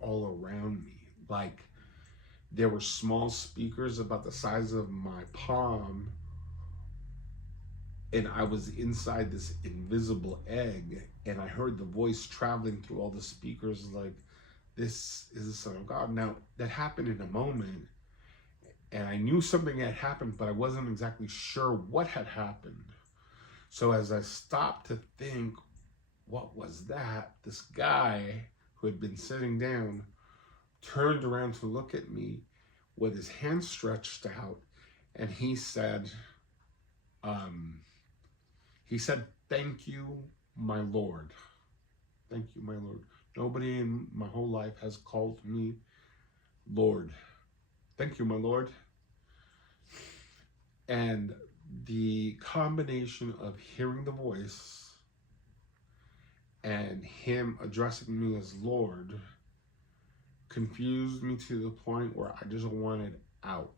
all around me. Like, there were small speakers about the size of my palm, and I was inside this invisible egg, and I heard the voice traveling through all the speakers like, this is the Son of God. Now, that happened in a moment, and I knew something had happened, but I wasn't exactly sure what had happened. So as I stopped to think, what was that? This guy who had been sitting down turned around to look at me with his hand stretched out, and he said, "Thank you, my Lord. Thank you, my Lord. Nobody in my whole life has called me Lord. Thank you, my Lord." And the combination of hearing the voice and him addressing me as Lord confused me to the point where I just wanted out.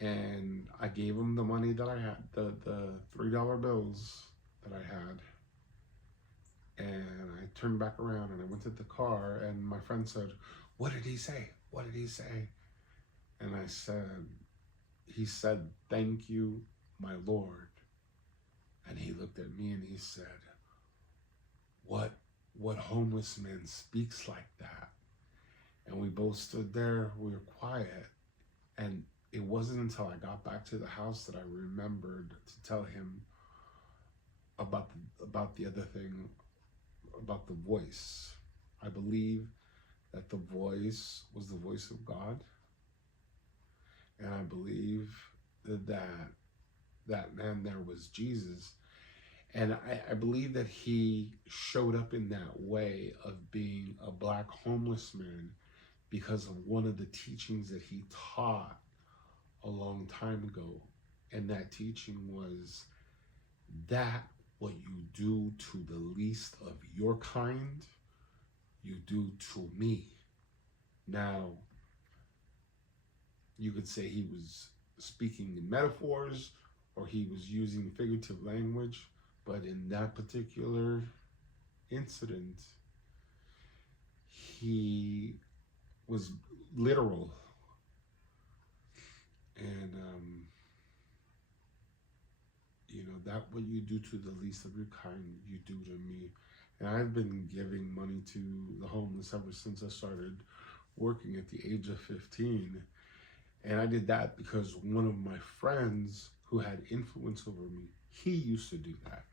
And I gave him the money that I had, the $3 bills that I had. And I turned back around and I went to the car, and my friend said, "What did he say? What did he say?" And I said, "He said, 'Thank you, my Lord.'" And he looked at me and he said, What homeless man speaks like that?" And we both stood there, we were quiet. And it wasn't until I got back to the house that I remembered to tell him about the other thing, about the voice. I believe that the voice was the voice of God. And I believe that man there was Jesus. And I believe that he showed up in that way of being a black homeless man because of one of the teachings that he taught a long time ago. And that teaching was that what you do to the least of your kind, you do to me. Now, you could say he was speaking in metaphors or he was using figurative language, but in that particular incident, he was literal. And, that what you do to the least of your kind, you do to me. And I've been giving money to the homeless ever since I started working at the age of 15. And I did that because one of my friends who had influence over me, he used to do that.